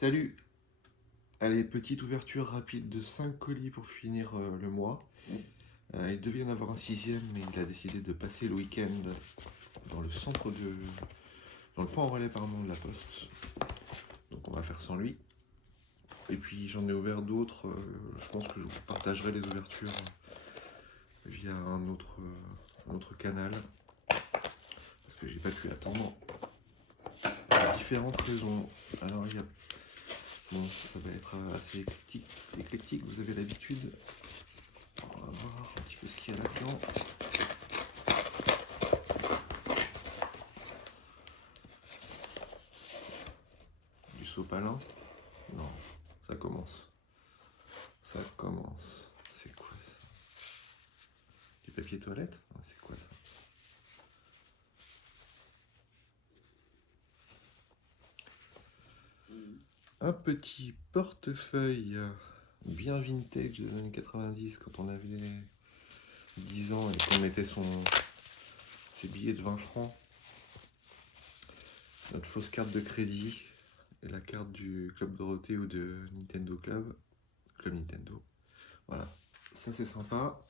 Salut! Allez, petite ouverture rapide de 5 colis pour finir le mois. Il devait y en avoir un sixième, mais il a décidé de passer le week-end dans le centre de... dans le point relais pardon, de la poste. Donc on va faire sans lui. Et puis j'en ai ouvert d'autres. Je pense que je vous partagerai les ouvertures via un autre canal. Parce que j'ai pas pu attendre. Pour différentes raisons. Alors il y a... Bon, ça va être assez éclectique, vous avez l'habitude. On va voir un petit peu ce qu'il y a là-dedans. Du sopalin? Non, ça commence. Ça commence. C'est quoi ça? Du papier toilette? C'est quoi ça? Un petit portefeuille bien vintage des années 90 quand on avait 10 ans et qu'on mettait ses billets de 20 francs, notre fausse carte de crédit et la carte du Club Dorothée ou de Nintendo Club Nintendo. Voilà, ça c'est sympa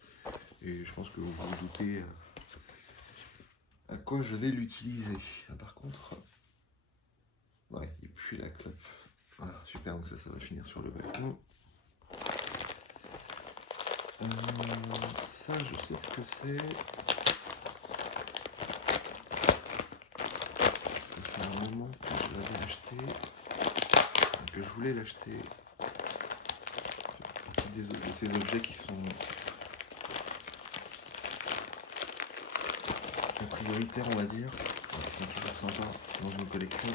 et je pense que vous vous doutez à quoi je vais l'utiliser. Par contre, ouais, il pue la clope. Voilà, super, donc ça va finir sur le balcon. Ça, je sais ce que c'est. Ça fait un moment que je l'avais acheté, que je voulais l'acheter. De ces objets qui sont prioritaires, on va dire, qui sont toujours sympas dans une collection.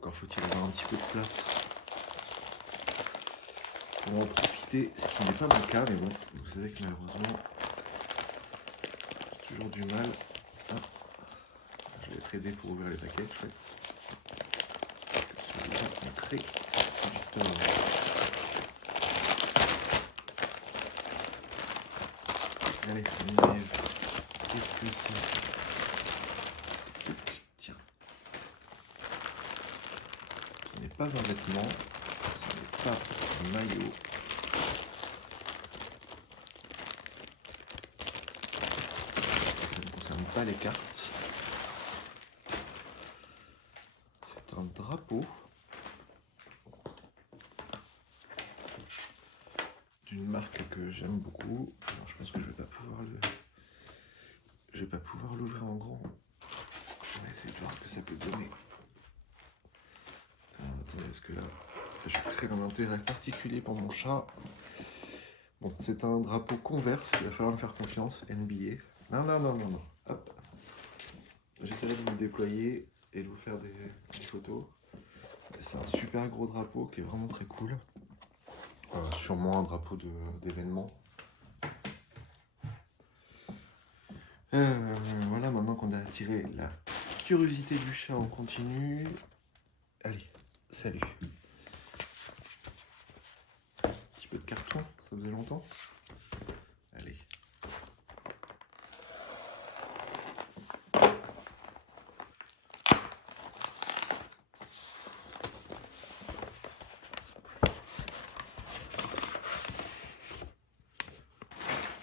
Encore faut-il avoir un petit peu de place pour en profiter, ce qui n'est pas mon cas, mais bon, vous savez que malheureusement, j'ai toujours du mal. Ah, je vais être aidé pour ouvrir les paquets, chouette. Celui-là, on crée du tort. Allez, on y arrive. Qu'est-ce que c'est? Tiens. Ce n'est pas un vêtement, ce n'est pas un maillot. Ça ne concerne pas les cartes. C'est un drapeau d'une marque que j'aime beaucoup. Alors, je pense que je vais pas pouvoir l'ouvrir en grand. Je vais essayer de voir ce que ça peut donner. Attendez, parce que là, je crée un intérêt particulier pour mon chat. Bon, c'est un drapeau Converse, il va falloir me faire confiance, NBA. Non. Hop. J'essaierai de vous le déployer et de vous faire des photos. C'est un super gros drapeau qui est vraiment très cool. Sûrement un drapeau d'événement. Voilà, maintenant qu'on a attiré la curiosité du chat, on continue. Allez, salut. Un petit peu de carton, ça faisait longtemps. Allez.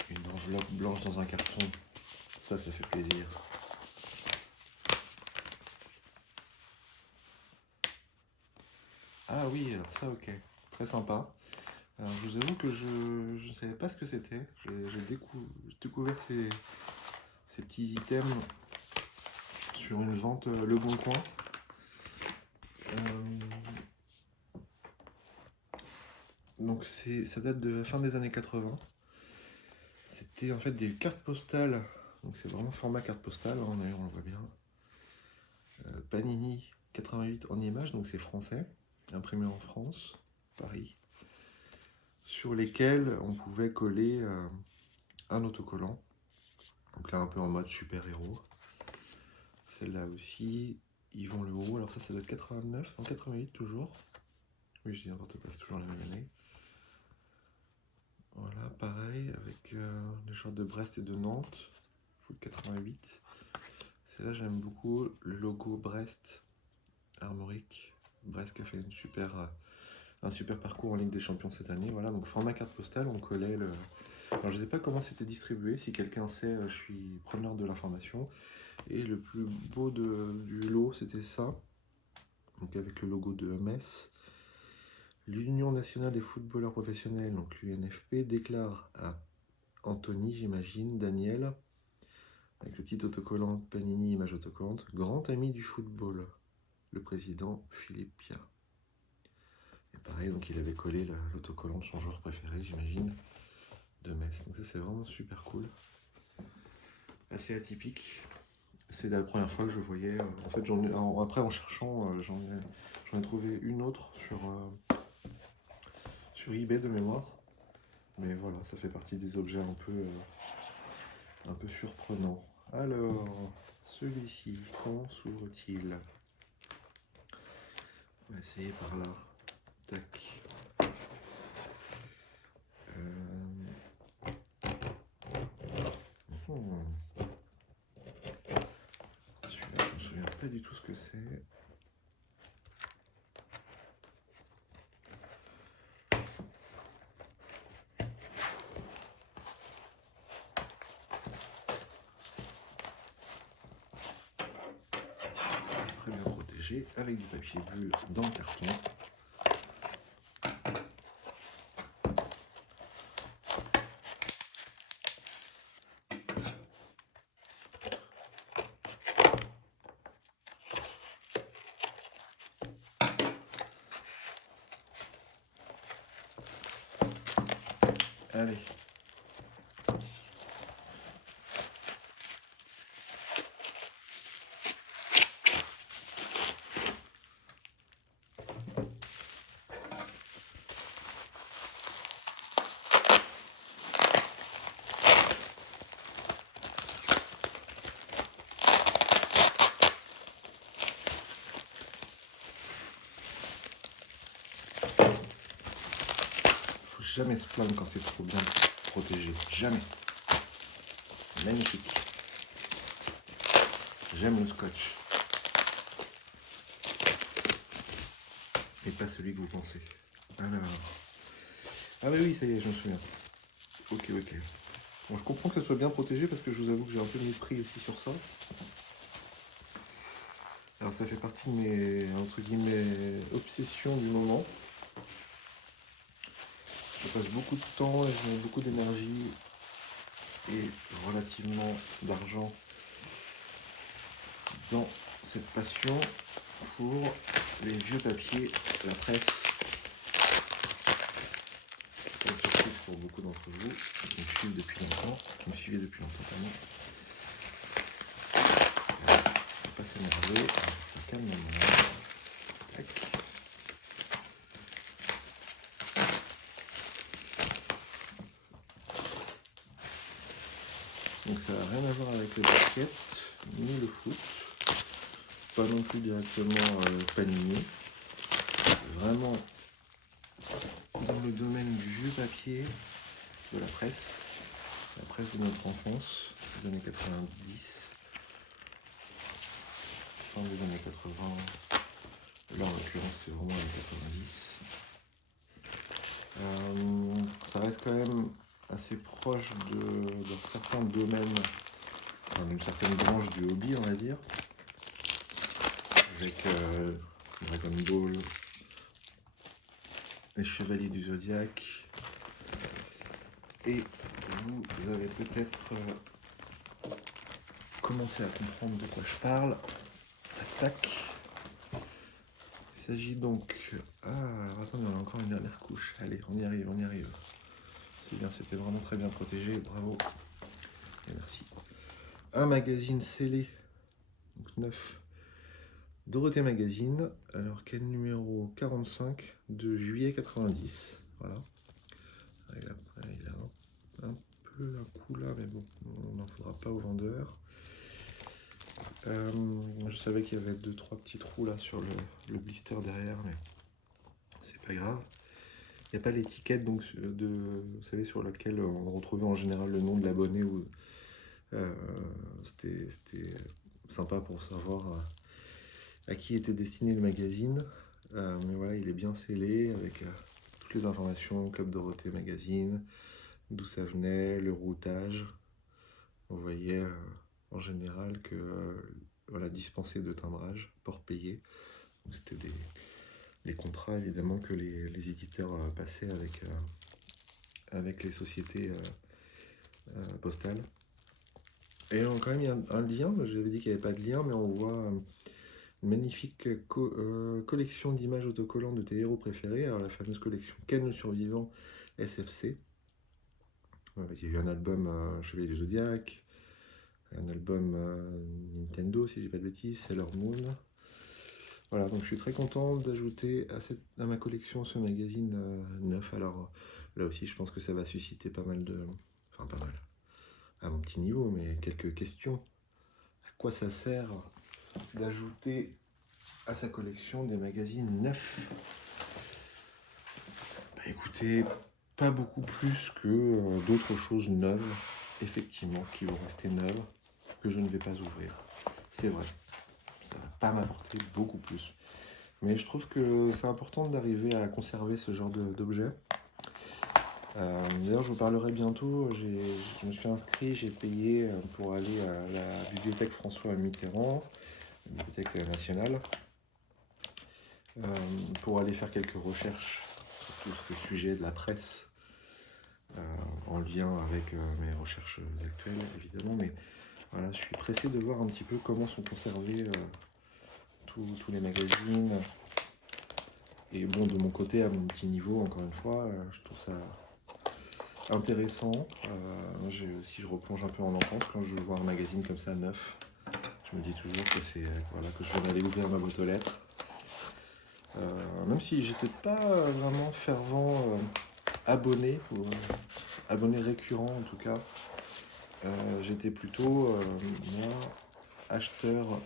Une enveloppe blanche dans un carton, ça fait plaisir. Ah oui, alors ça ok, très sympa. Alors je vous avoue que je ne savais pas ce que c'était. J'ai découvert ces petits items sur une vente Le Bon Coin. Donc ça date de la fin des années 80. C'était en fait des cartes postales. Donc c'est vraiment format carte postale, hein, d'ailleurs on le voit bien. Panini 88 en images, donc c'est français, imprimé en France, Paris, sur lesquels on pouvait coller un autocollant. Donc là un peu en mode super-héros. Celle-là aussi, Yvon Le Haut, alors ça doit être 89, en 88 toujours. Oui, je dis n'importe quoi, c'est toujours la même année. Voilà, pareil, avec les joueurs de Brest et de Nantes, foot 88. Celle-là, j'aime beaucoup le logo Brest Armorique. Brest qui a fait un super parcours en Ligue des Champions cette année. Voilà, donc format carte postale, on collait le... Alors je ne sais pas comment c'était distribué, si quelqu'un sait, je suis preneur de l'information. Et le plus beau du lot, c'était ça. Donc avec le logo de Metz. L'Union nationale des footballeurs professionnels, donc l'UNFP, déclare à Anthony, j'imagine, Daniel, avec le petit autocollant Panini, image autocollante, grand ami du football, le président Philippe Pia. Et pareil, donc il avait collé l'autocollant de son joueur préféré, j'imagine, de Metz. Donc ça, c'est vraiment super cool. Assez atypique. C'est la première fois que je voyais. En fait, après en cherchant, j'en ai trouvé une autre sur eBay de mémoire. Mais voilà, ça fait partie des objets un peu surprenants. Alors, celui-ci, comment s'ouvre-t-il? On va essayer par là. Tac. Celui-là, je me souviens pas du tout ce que c'est. Très bien protégé, avec du papier bleu dans le carton. Allez. Faut jamais se plaindre quand c'est trop bien protégé. Jamais. Magnifique. J'aime le scotch. Et pas celui que vous pensez. Alors. Ah bah oui, ça y est, je me souviens. Ok. Bon, je comprends que ça soit bien protégé parce que je vous avoue que j'ai un peu mis le prix aussi sur ça. Alors ça fait partie de mes, entre guillemets, obsessions du moment. Je passe beaucoup de temps et je mets beaucoup d'énergie et relativement d'argent dans cette passion pour les vieux papiers, la presse. C'est une surprise pour beaucoup d'entre vous qui me suivent depuis longtemps, qui me suivaient depuis longtemps, pardon. Faut pas s'énerver, ça calme maintenant. Tac. Donc ça n'a rien à voir avec le basket, ni le foot, pas non plus directement Panini. Vraiment dans le domaine du vieux papier, de la presse de notre enfance, des années 90, fin des années 80, là en l'occurrence c'est vraiment les 90. Ça reste quand même assez proche de certains domaines, enfin, d'une certaine branche du hobby on va dire, avec Dragon Ball, les Chevaliers du Zodiaque, et vous avez peut-être commencé à comprendre de quoi je parle. Tac. Il s'agit donc... Ah, alors attendez, on a encore une dernière couche. Allez, on y arrive. C'est bien, c'était vraiment très bien protégé, bravo. Et merci. Un magazine scellé, donc 9. Dorothée Magazine, alors quel numéro? 45 de juillet 90. Voilà. Et après, il a un peu un coup là, mais bon, on n'en faudra pas au vendeur. Je savais qu'il y avait 2-3 petits trous là sur le blister derrière, mais c'est pas grave. Il n'y a pas l'étiquette donc vous savez, sur laquelle on retrouvait en général le nom de l'abonné. C'était sympa pour savoir à qui était destiné le magazine. Mais voilà, il est bien scellé avec toutes les informations, Club Dorothée Magazine, d'où ça venait, le routage. On voyait en général que voilà, dispensé de timbrage, port payé. C'était les contrats évidemment que les éditeurs passaient avec les sociétés postales. Et quand même il y a un lien, j'avais dit qu'il n'y avait pas de lien, mais on voit une magnifique collection d'images autocollants de tes héros préférés, alors la fameuse collection Ken le Survivant SFC. Il y a eu un album Chevalier du Zodiac, un album Nintendo si je dis pas de bêtises, Sailor Moon. Voilà, donc je suis très content d'ajouter à ma collection ce magazine neuf. Alors là aussi, je pense que ça va susciter pas mal de... Enfin, pas mal. À mon petit niveau, mais quelques questions. À quoi ça sert d'ajouter à sa collection des magazines neufs? Bah, écoutez, pas beaucoup plus que d'autres choses neuves, effectivement, qui vont rester neuves, que je ne vais pas ouvrir. C'est vrai. Ça va pas m'apporter beaucoup plus. Mais je trouve que c'est important d'arriver à conserver ce genre d'objet. D'ailleurs, je vous parlerai bientôt. Je me suis inscrit, j'ai payé pour aller à la bibliothèque François Mitterrand, la bibliothèque nationale, pour aller faire quelques recherches sur tout ce sujet de la presse, en lien avec mes recherches actuelles, évidemment. Mais voilà, je suis pressé de voir un petit peu comment sont conservés tous les magazines. Et bon, de mon côté, à mon petit niveau, encore une fois, je trouve ça intéressant. Si je replonge un peu en enfance, quand je vois un magazine comme ça, neuf, je me dis toujours que c'est voilà, que je viens d'aller ouvrir ma boîte aux lettres. Même si j'étais pas vraiment fervent abonné, ou abonné récurrent en tout cas, j'étais plutôt moi, acheteur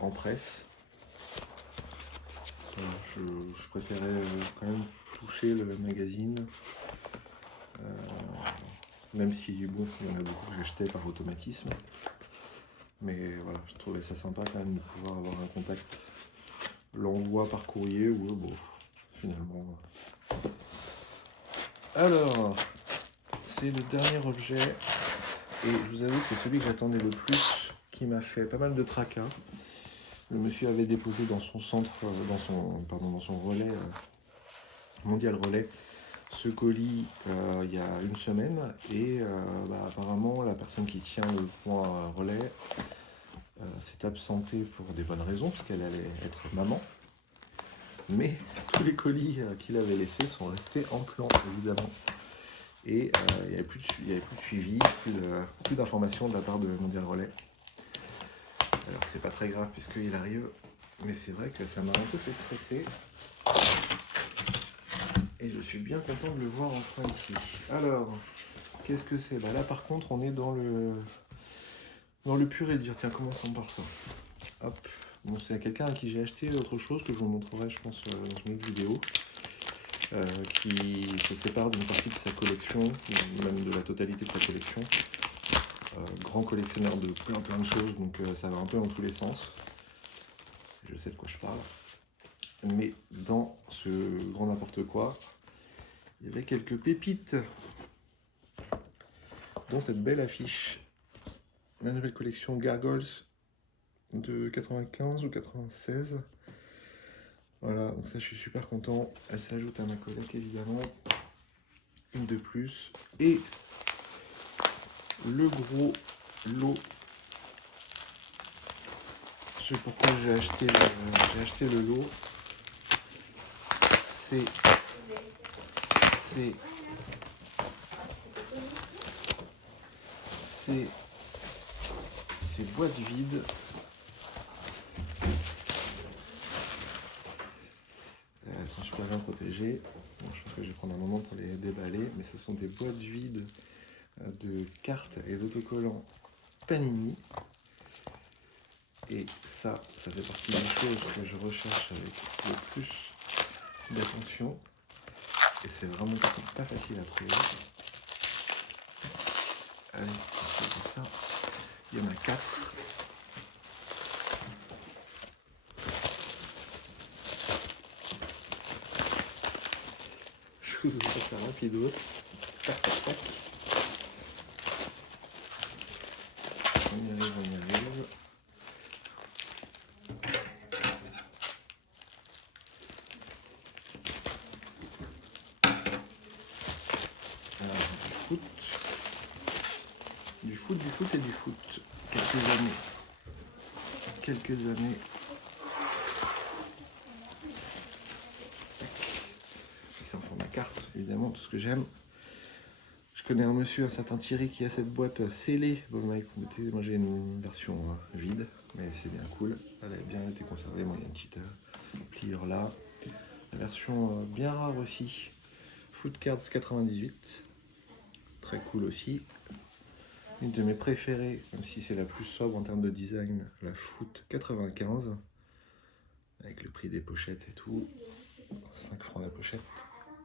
en presse. Je préférais quand même toucher le magazine, même si bon, il y en a beaucoup que j'achetais par automatisme. Mais voilà, je trouvais ça sympa quand même de pouvoir avoir un contact, l'envoi par courrier ou bon, finalement. Alors, c'est le dernier objet, et je vous avoue que c'est celui que j'attendais le plus, qui m'a fait pas mal de tracas. Le monsieur avait déposé dans son centre, dans son relais, mondial relais, ce colis il y a une semaine, et apparemment la personne qui tient le point relais s'est absentée pour des bonnes raisons, parce qu'elle allait être maman. Mais tous les colis qu'il avait laissés sont restés en plan, évidemment. Et il n'y avait plus de suivi, plus d'informations de la part de Mondial Relais. Alors c'est pas très grave puisqu'il arrive, mais c'est vrai que ça m'a un peu fait stresser. Et je suis bien content de le voir enfin ici. Alors, qu'est-ce que c'est? Là par contre on est dans le pur et dur. Tiens, commençons par ça. Hop. Bon, c'est à quelqu'un à qui j'ai acheté autre chose que je vous montrerai, je pense, dans une autre vidéo, qui se sépare d'une partie de sa collection, même de la totalité de sa collection. Grand collectionneur de plein de choses, donc ça va un peu dans tous les sens. Je sais de quoi je parle. Mais dans ce grand n'importe quoi, il y avait quelques pépites, dont cette belle affiche. Ma nouvelle collection Gargoyles de 95 ou 96. Voilà, donc ça je suis super content. Elle s'ajoute à ma collecte évidemment. Une de plus. Et le gros lot. Je sais pourquoi j'ai acheté le lot. C'est ces boîtes vides. Elles sont super bien protégées. Bon, je pense que je vais prendre un moment pour les déballer, mais ce sont des boîtes vides de cartes et d'autocollants Panini. Et ça fait partie des choses que je recherche avec le plus d'attention. Et c'est vraiment pas facile à trouver. Allez, on fait comme ça. Il y en a 4. tous ouvrir ça rapidos. Tac, tac, tac. On y arrive, on y arrive. Alors, du foot et du foot. Quelques années. C'est en format carte, évidemment, tout ce que j'aime. Je connais un monsieur, un certain Thierry, qui a cette boîte scellée. Bon, écoutez, moi j'ai une version vide, mais c'est bien cool. Elle a bien été conservée. Moi, il y a une petite pliure là. La version bien rare aussi, Foot Cards 98. Très cool aussi. Une de mes préférées, même si c'est la plus sobre en termes de design, la Foot 95. Avec le prix des pochettes et tout. 5 francs la pochette.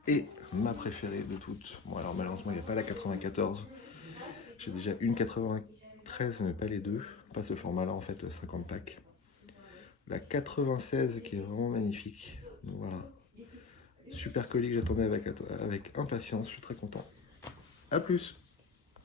Et ma préférée de toutes. Bon, alors malheureusement, il n'y a pas la 94. J'ai déjà une 93, mais pas les deux. Pas ce format-là, en fait, 50 packs. La 96 qui est vraiment magnifique. Donc voilà. Super colis que j'attendais avec impatience. Je suis très content. A plus!